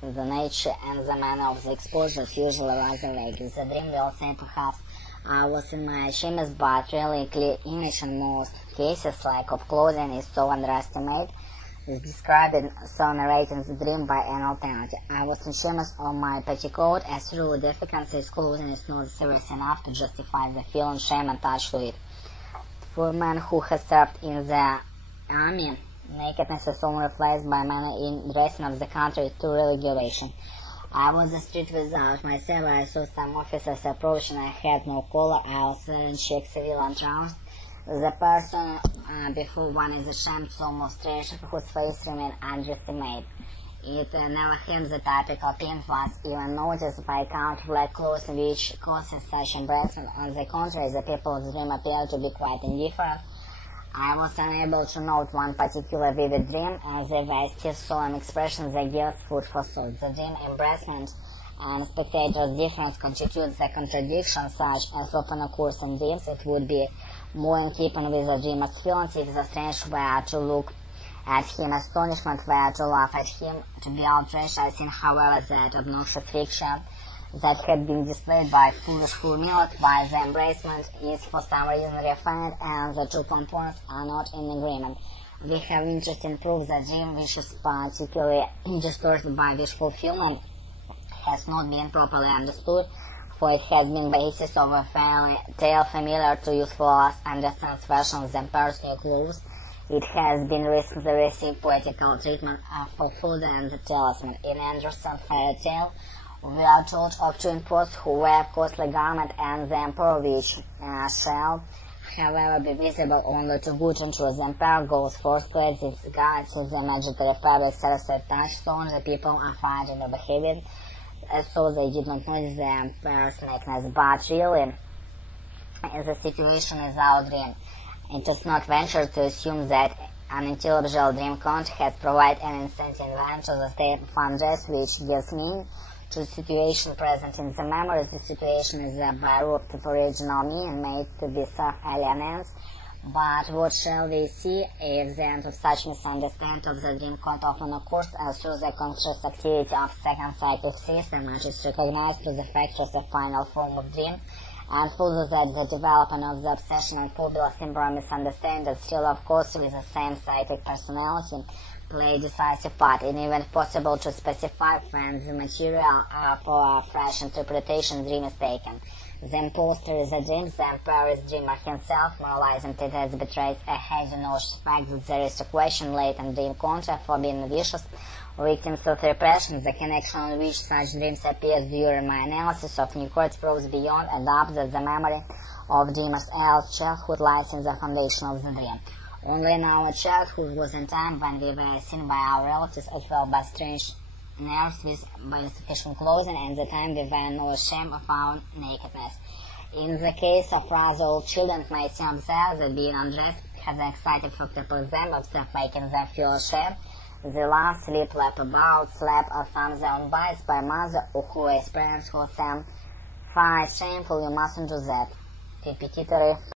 the nature and the manner of the exposures usually rather vague. The dream will say perhaps I was in my chemist, but really clear image in most cases, lack of clothing, is so underestimated. Is described so narrating the dream by an alternative. I was in chemist on my petticoat, as really difficult is clothing is not serious enough to justify the feeling shame attached to it. For a man who has served in the army, nakedness is only replaced by manner in dressing of the country to regulation. I was the street without myself. I saw some officers approaching. I had no collar. I was wearing check civilian trousers. The person before one is ashamed, so almost strange, whose face remained underestimated. It never him the typical pin was even noticed by account of black clothes which causes such embarrassment. On the contrary, the people of the dream appeared to be quite indifferent. I was unable to note one particular vivid dream, as if I still saw an expression that gives food for thought. The dream embarrassment and spectators' difference constitutes the contradiction such as often occurs in dreams. It would be more in keeping with the dreamer's feelings if the stranger were to look at him, astonishment were to laugh at him, to be outraged. I think, however, that obnoxious fiction that had been displayed by foolish formulas by the embracement is for some reason refined, and the two components are not in agreement. We have interesting proof that dream, which is particularly distorted by wish fulfillment, has not been properly understood, for it has been basis of a fairy tale familiar to youthful us understands versions than personal clues. It has been recently received poetical treatment for food and the talisman. In Anderson's fairy tale, we are told of two imposts who wear costly garment, and the emperor, which shall, however, be visible only to good and true. The emperor goes forth to its guides to the imaginary fabric satisfied touchstone. The people are fighting or behaving so they did not notice the emperor's nakedness, but really the situation is our dream. It is not venture to assume that an intelligible dream content has provided an instant invent to the state of undress which gives meaning to the situation present in the memory. The situation is by root of original meaning made to be self-alienance. But what shall we see if the end of such misunderstanding of the dream content often occurs through the conscious activity of second psychic system, which is recognized through the factors of final form of dream, and further that the development of the obsession and fabulous syndrome misunderstanding that still of course with the same psychic personality play a decisive part. It is even possible to specify when the material for a fresh interpretation dream is taken. The imposter is a dream, the emperor is dreamer himself, moralizing it has betrayed a hazy notion fact that there is a question latent dream contra, forbidden wishes, victims of repression. The connection on which such dreams appears during my analysis of new courts proves beyond a doubt that the memory of dreamers' else childhood lies in the foundation of the dream. Only in our childhood was in time when we were seen by our relatives as well by strange nerves by insufficient clothing, and the time we were no ashamed of our nakedness. In the case of rather old children, it may seem observed that being undressed has an exciting factor for them, observed making them feel ashamed. They laugh, sleep, lap about, slap or thumb their own bites by mother or who experience who them find shameful. You mustn't do that. Repetitore.